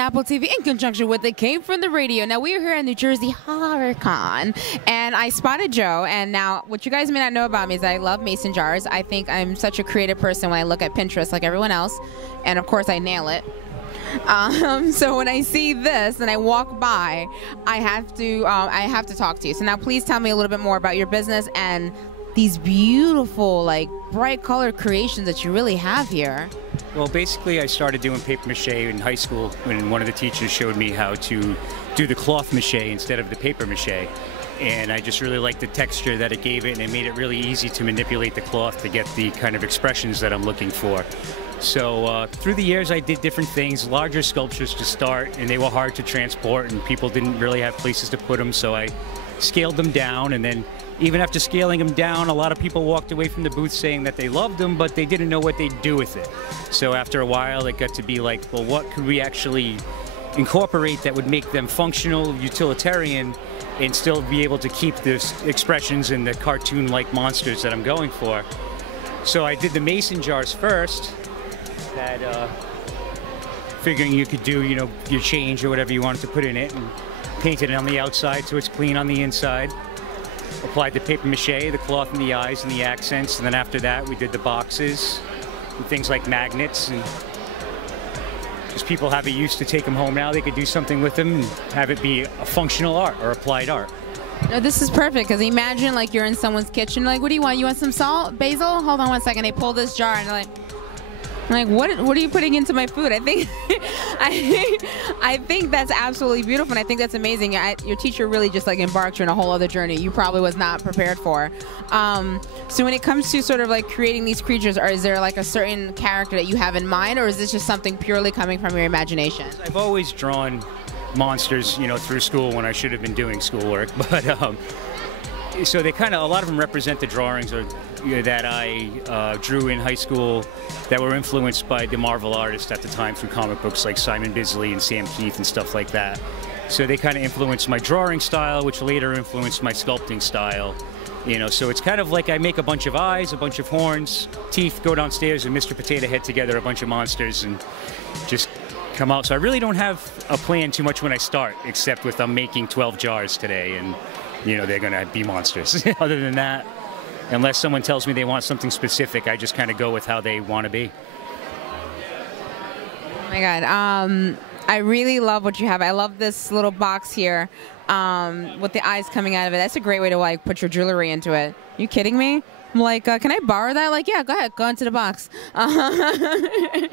Apple TV in conjunction with It Came From the Radio. Now, we are here at New Jersey Horror Con, and I spotted Joe. And now, what you guys may not know about me is I love mason jars. I think I'm such a creative person when I look at Pinterest like everyone else. And, of course, I nail it. So when I see this and I walk by, I have to talk to you. So now please tell me a little bit more about your business and these beautiful, like, bright colored creations that you really have here. Well, basically, I started doing paper mache in high school when one of the teachers showed me how to do the cloth mache instead of the paper mache. And I just really liked the texture that it gave it, and it made it really easy to manipulate the cloth to get the kind of expressions that I'm looking for. So through the years, I did different things, larger sculptures to start, and they were hard to transport, and people didn't really have places to put them, so I scaled them down. And then even after scaling them down, a lot of people walked away from the booth saying that they loved them, but they didn't know what they'd do with it. So after a while, it got to be like, well, what could we actually incorporate that would make them functional, utilitarian, and still be able to keep the expressions and the cartoon-like monsters that I'm going for. So I did the mason jars first, that figuring you could do, you know, your change or whatever you wanted to put in it, and painted it on the outside so it's clean on the inside. Applied the paper mache, the cloth and the eyes and the accents, and then after that we did the boxes and things like magnets, and just people have it used to take them home now. They could do something with them and have it be a functional art or applied art. No, this is perfect, because imagine like you're in someone's kitchen, like, what do you want? You want some salt? Basil? Hold on one second. They pull this jar and they're like, what are you putting into my food? I think I think that's absolutely beautiful, and I think that's amazing. Your teacher really just like embarked you on a whole other journey you probably was not prepared for. So when it comes to sort of like creating these creatures, is there like a certain character that you have in mind, or is this just something purely coming from your imagination? I've always drawn monsters, you know, through school when I should have been doing schoolwork, but so they kind of, a lot of them represent the drawings that I drew in high school that were influenced by the Marvel artists at the time through comic books like Simon Bisley and Sam Keith and stuff like that. So they kind of influenced my drawing style, which later influenced my sculpting style. You know, so it's kind of like I make a bunch of eyes, a bunch of horns, teeth, go downstairs and Mr. Potato Head together a bunch of monsters and just come out. So I really don't have a plan too much when I start, except with I'm making 12 jars today, and you know, they're going to be monsters. Other than that, unless someone tells me they want something specific, I just kind of go with how they want to be. Oh my God. I really love what you have. I love this little box here with the eyes coming out of it. That's a great way to like put your jewelry into it. Are you kidding me? I'm like, can I borrow that? Like, yeah, go ahead. Go into the box. I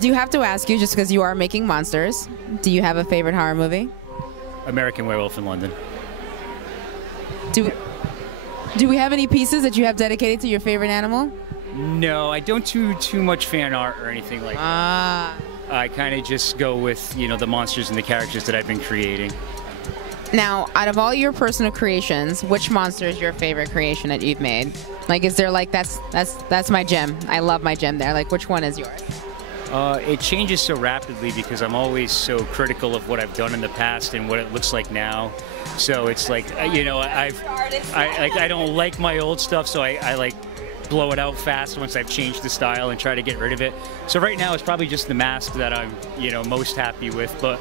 do have to ask you, just because you are making monsters, do you have a favorite horror movie? American Werewolf in London. Do we have any pieces that you have dedicated to your favorite animal? No, I don't do too much fan art or anything like that. I kind of just go with, you know, the monsters and the characters that I've been creating. Now, out of all your personal creations, which monster is your favorite creation that you've made? Like, is there like, that's my gem. I love my gem there. Like, which one is yours? It changes so rapidly because I'm always so critical of what I've done in the past and what it looks like now. So it's like, you know, I don't like my old stuff, so I like blow it out fast once I've changed the style and try to get rid of it. So right now it's probably just the mask that I'm, you know, most happy with, but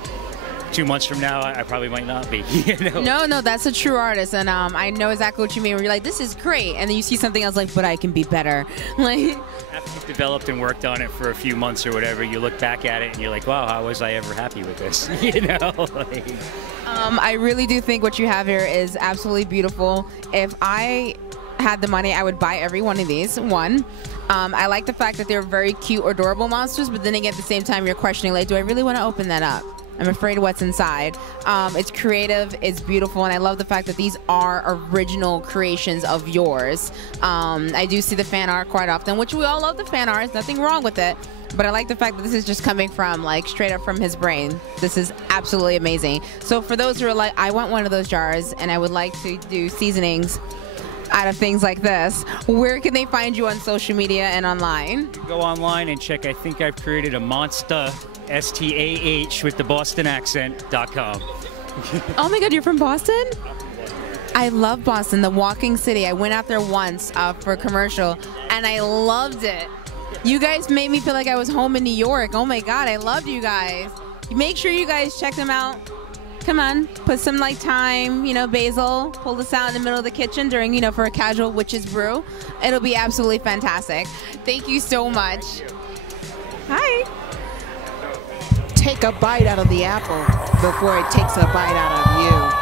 2 months from now I probably might not be. You know? No, that's a true artist, and I know exactly what you mean. Where you're like, this is great, and then you see something else like, but I can be better. Like, after you've developed and worked on it for a few months or whatever, you look back at it and you're like, wow, how was I ever happy with this? You know? Like, I really do think what you have here is absolutely beautiful. If I had the money, I would buy every one of these. One, I like the fact that they're very cute, adorable monsters, but then again, at the same time, you're questioning, like, do I really want to open that up? I'm afraid of what's inside. It's creative, it's beautiful, and I love the fact that these are original creations of yours. I do see the fan art quite often, which we all love the fan art. There's nothing wrong with it. But I like the fact that this is just coming from, like, straight up from his brain. This is absolutely amazing. So for those who are like, I want one of those jars, and I would like to do seasonings out of things like this, where can they find you on social media and online? Go online and check IThinkIveCreatedAMonstah, STAH with the Boston accent.com. Oh my God, you're from Boston? I love Boston, the walking city. I went out there once for a commercial, and I loved it. You guys made me feel like I was home in New York. Oh my God, I loved you guys. Make sure you guys check them out. Come on, put some like thyme, you know, basil, pull this out in the middle of the kitchen during, you know, for a casual witch's brew. It'll be absolutely fantastic. Thank you so much. Hi. Take a bite out of the apple before it takes a bite out of you.